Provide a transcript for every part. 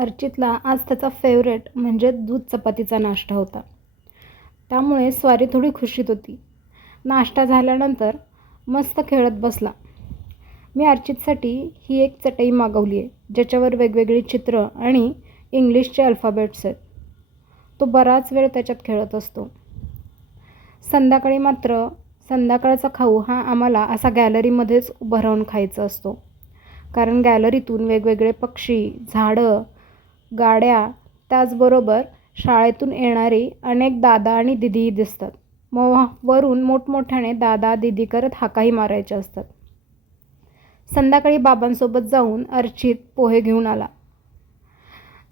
अर्चितला आज त्याचा फेवरेट म्हणजे दूध चपातीचा नाश्ता होता. त्यामुळे स्वारी थोडी खुशीत होती. नाश्ता झाल्यानंतर मस्त खेळत बसला. मी अर्चितसाठी ही एक चटई मागवली आहे, ज्याच्यावर वेगवेगळी चित्र आणि इंग्लिशचे अल्फाबेट्स आहेत. तो बराच वेळ त्याच्यात खेळत असतो. संध्याकाळी मात्र संध्याकाळचा खाऊ हा आम्हाला असा गॅलरीमध्येच उभं राहून खायचा असतो. कारण गॅलरीतून वेगवेगळे पक्षी, झाडं, गाड्या, त्याचबरोबर शाळेतून येणारी अनेक दादा आणि दीदीही दिसतात. मग वरून मोठमोठ्याने दादा दीदी करत हाकाही मारायच्या असतात. संध्याकाळी बाबांसोबत जाऊन अर्चित पोहे घेऊन आला.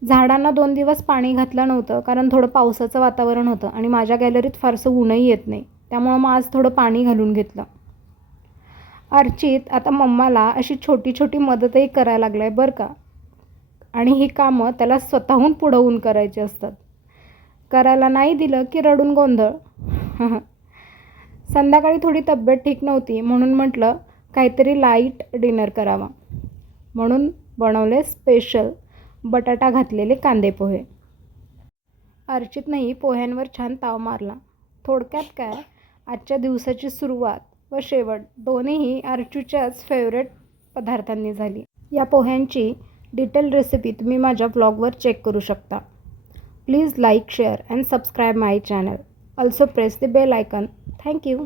झाडांना 2 दिवस पाणी घातलं नव्हतं, कारण थोडं पावसाचं वातावरण होतं आणि माझ्या गॅलरीत फारसं ऊनही येत नाही. त्यामुळं मग आज थोडं पाणी घालून घेतलं. अर्चित आता मम्माला अशी छोटी छोटी मदतही करायला लागलं आहे बरं का. आणि ही कामं त्याला स्वतःहून पुढवून करायची असतात. करायला नाही दिलं की रडून गोंधळ. संध्याकाळी थोडी तब्येत ठीक नव्हती, म्हणून म्हटलं काहीतरी लाईट डिनर करावा. म्हणून बनवले स्पेशल बटाटा घातलेले कांदे पोहे. अर्चितनेही पोह्यांवर छान ताव मारला. थोडक्यात काय, आजच्या दिवसाची सुरुवात व शेवट दोन्हीही अर्चूच्याच फेवरेट पदार्थांनी झाली. या पोह्यांची डिटेल रेसिपी तुम्ही माझ्या ब्लॉगवर चेक करू शकता. Please like, share and subscribe my channel. Also press the bell icon. Thank you.